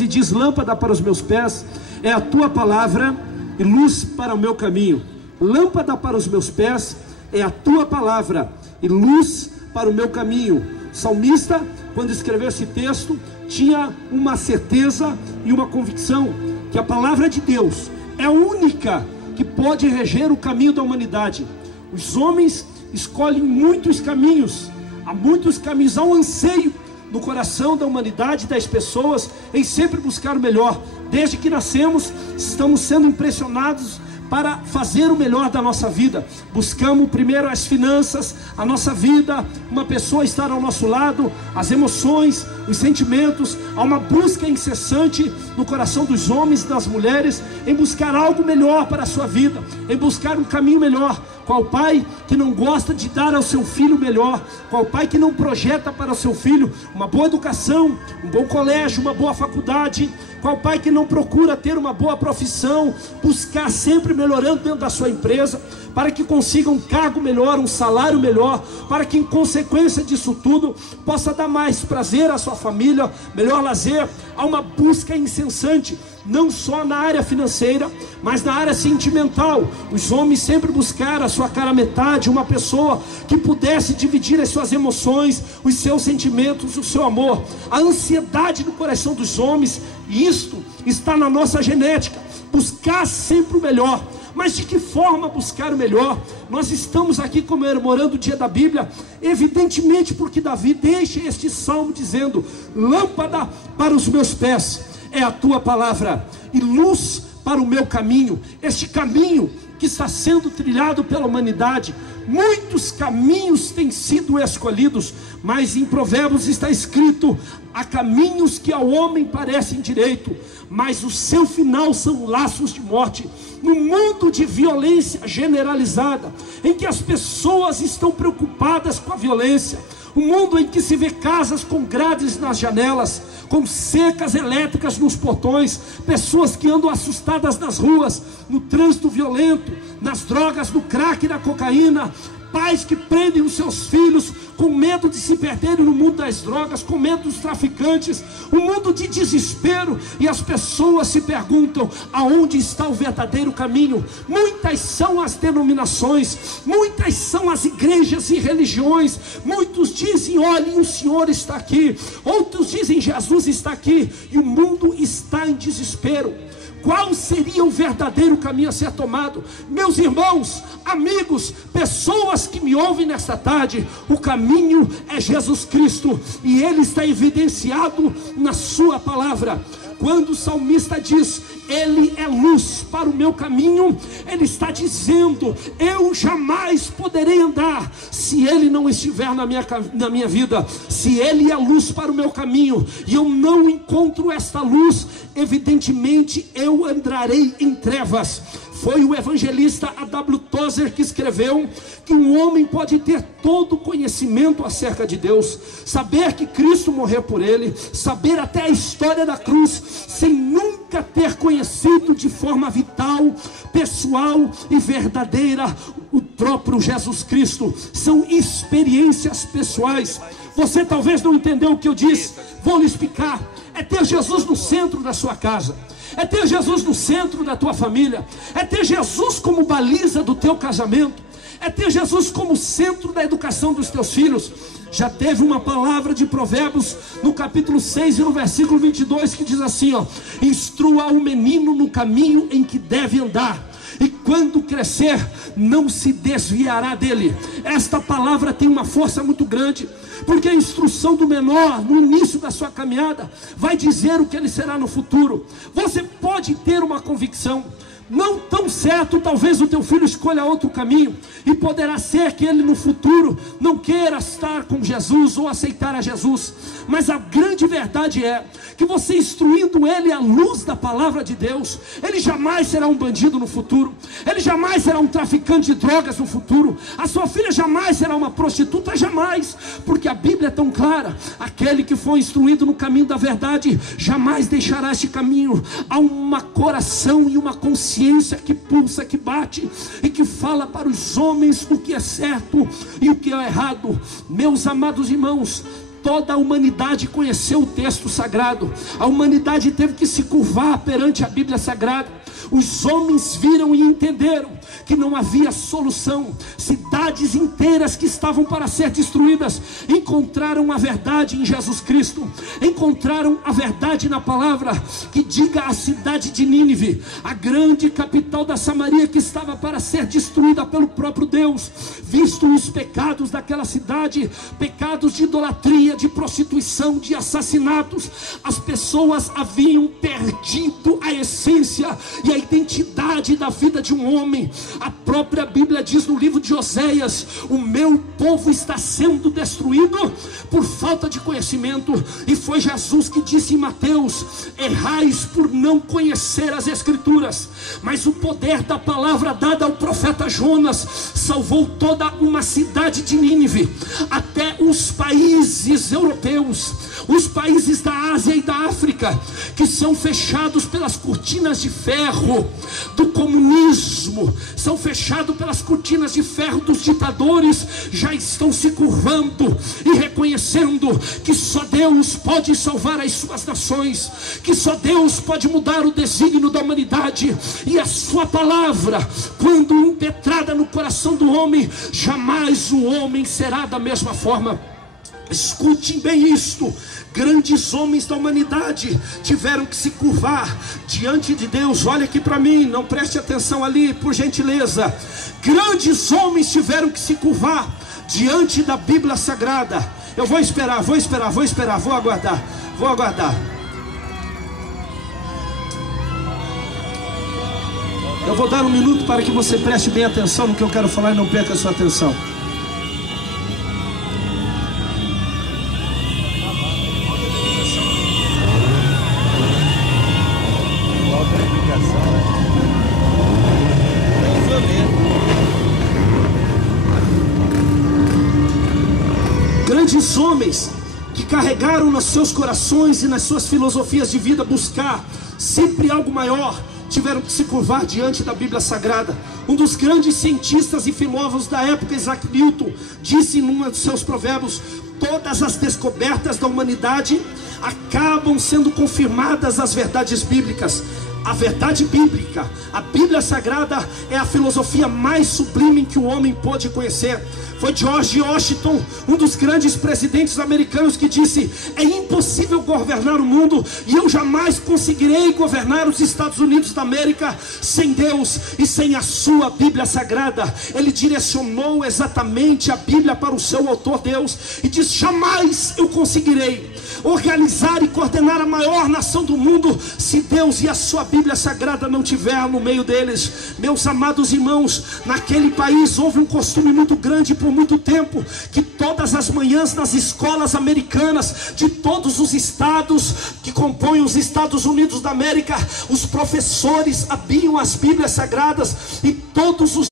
e diz: lâmpada para os meus pés é a tua palavra e luz para o meu caminho. Lâmpada para os meus pés é a tua palavra e luz para o meu caminho. O salmista, quando escreveu esse texto, tinha uma certeza e uma convicção que a palavra de Deus é a única que pode reger o caminho da humanidade. Os homens escolhem muitos caminhos, há muitos caminhos, há um anseio no coração da humanidade, das pessoas, em sempre buscar o melhor. Desde que nascemos, estamos sendo impressionados para fazer o melhor da nossa vida. Buscamos primeiro as finanças, a nossa vida, uma pessoa estar ao nosso lado, as emoções, os sentimentos. Há uma busca incessante no coração dos homens e das mulheres em buscar algo melhor para a sua vida, em buscar um caminho melhor. Qual pai que não gosta de dar ao seu filho o melhor? Qual pai que não projeta para o seu filho uma boa educação, um bom colégio, uma boa faculdade? Qual pai que não procura ter uma boa profissão, buscar sempre melhorando dentro da sua empresa, para que consiga um cargo melhor, um salário melhor, para que em consequência disso tudo possa dar mais prazer à sua família, melhor lazer? Há uma busca incessante, não só na área financeira, mas na área sentimental. Os homens sempre buscaram a sua cara metade, uma pessoa que pudesse dividir as suas emoções, os seus sentimentos, o seu amor. A ansiedade no coração dos homens, e isto está na nossa genética, buscar sempre o melhor. Mas de que forma buscar o melhor? Nós estamos aqui comemorando o dia da Bíblia, evidentemente porque Davi deixa este salmo dizendo: lâmpada para os meus pés é a tua palavra e luz para o meu caminho. Este caminho que está sendo trilhado pela humanidade, muitos caminhos têm sido escolhidos, mas em Provérbios está escrito: há caminhos que ao homem parecem direito, mas o seu final são laços de morte. No mundo de violência generalizada, em que as pessoas estão preocupadas com a violência, um mundo em que se vê casas com grades nas janelas, com cercas elétricas nos portões, pessoas que andam assustadas nas ruas, no trânsito violento, nas drogas, no crack e na cocaína, pais que prendem os seus filhos com medo de se perderem no mundo das drogas, com medo dos traficantes, um mundo de desespero, e as pessoas se perguntam: aonde está o verdadeiro caminho? Muitas são as denominações, muitas são as igrejas e religiões. Muitos dizem: olhem, o Senhor está aqui. Outros dizem: Jesus está aqui. E o mundo está em desespero. Qual seria o verdadeiro caminho a ser tomado? Meus irmãos, amigos, pessoas que me ouvem nesta tarde, o caminho é Jesus Cristo, e Ele está evidenciado na sua palavra. Quando o salmista diz: Ele é luz para o meu caminho, ele está dizendo: eu jamais poderei andar se Ele não estiver na minha vida. Se Ele é luz para o meu caminho e eu não encontro esta luz, evidentemente eu andarei em trevas. Foi o evangelista A.W. Tozer que escreveu que um homem pode ter todo o conhecimento acerca de Deus, saber que Cristo morreu por ele, saber até a história da cruz, sem nunca ter conhecido de forma vital, pessoal e verdadeira o próprio Jesus Cristo. São experiências pessoais. Você talvez não entendeu o que eu disse, vou lhe explicar. É ter Jesus no centro da sua casa, é ter Jesus no centro da tua família, é ter Jesus como baliza do teu casamento, é ter Jesus como centro da educação dos teus filhos. Já teve uma palavra de Provérbios no capítulo 6 e no versículo 22 que diz assim, ó: instrua o menino no caminho em que deve andar, e quando crescer não se desviará dele. Esta palavra tem uma força muito grande, porque a instrução do menor no início da sua caminhada vai dizer o que ele será no futuro. Você pode ter uma convicção, não tão certo, talvez o teu filho escolha outro caminho, e poderá ser que ele no futuro não queira estar com Jesus ou aceitar a Jesus, mas a grande verdade é que você instruindo ele à luz da palavra de Deus, ele jamais será um bandido no futuro, ele jamais será um traficante de drogas no futuro, a sua filha jamais será uma prostituta, jamais, porque a Bíblia é tão clara: aquele que foi instruído no caminho da verdade jamais deixará este caminho. Há um coração e uma consciência que pulsa, que bate e que fala para os homens o que é certo e o que é errado. Meus amados irmãos, toda a humanidade conheceu o texto sagrado. A humanidade teve que se curvar perante a Bíblia Sagrada. Os homens viram e entenderam que não havia solução. Cidades inteiras que estavam para ser destruídas encontraram a verdade em Jesus Cristo, encontraram a verdade na palavra que diga à cidade de Nínive, a grande capital da Samaria, que estava para ser destruída pelo próprio Deus, visto os pecados daquela cidade, pecados de idolatria, de prostituição, de assassinatos. As pessoas haviam perdido a essência e a identidade da vida de um homem. A própria Bíblia diz no livro de Oséias: o meu povo está sendo destruído por falta de conhecimento. E foi Jesus que disse em Mateus: errais por não conhecer as Escrituras. Mas o poder da palavra dada ao profeta Jonas salvou toda uma cidade de Nínive. Até os países europeus, os países da Ásia e da África, que são fechados pelas cortinas de ferro do comunismo, são fechados pelas cortinas de ferro dos ditadores, já estão se curvando e reconhecendo que só Deus pode salvar as suas nações, que só Deus pode mudar o desígnio da humanidade. E a sua palavra, quando impetrada no coração do homem, jamais o homem será da mesma forma. Escutem bem isto: grandes homens da humanidade tiveram que se curvar diante de Deus. Olha aqui para mim, não preste atenção ali, por gentileza. Grandes homens tiveram que se curvar diante da Bíblia Sagrada. Eu vou esperar, vou aguardar. Eu vou dar um minuto para que você preste bem atenção no que eu quero falar e não perca a sua atenção. Grandes homens que carregaram nos seus corações e nas suas filosofias de vida buscar sempre algo maior, tiveram que se curvar diante da Bíblia Sagrada. Um dos grandes cientistas e filósofos da época, Isaac Newton, disse em um dos seus provérbios: todas as descobertas da humanidade acabam sendo confirmadas as verdades bíblicas. A verdade bíblica, a Bíblia Sagrada, é a filosofia mais sublime que o homem pôde conhecer. Foi George Washington, um dos grandes presidentes americanos, que disse: é impossível governar o mundo, e eu jamais conseguirei governar os Estados Unidos da América sem Deus e sem a sua Bíblia Sagrada. Ele direcionou exatamente a Bíblia para o seu autor Deus e disse: jamais eu conseguirei organizar e coordenar a maior nação do mundo se Deus e a sua Bíblia Sagrada não tiver no meio deles. Meus amados irmãos, naquele país houve um costume muito grande por muito tempo, que todas as manhãs nas escolas americanas de todos os estados que compõem os Estados Unidos da América, os professores abriam as Bíblias Sagradas e todos os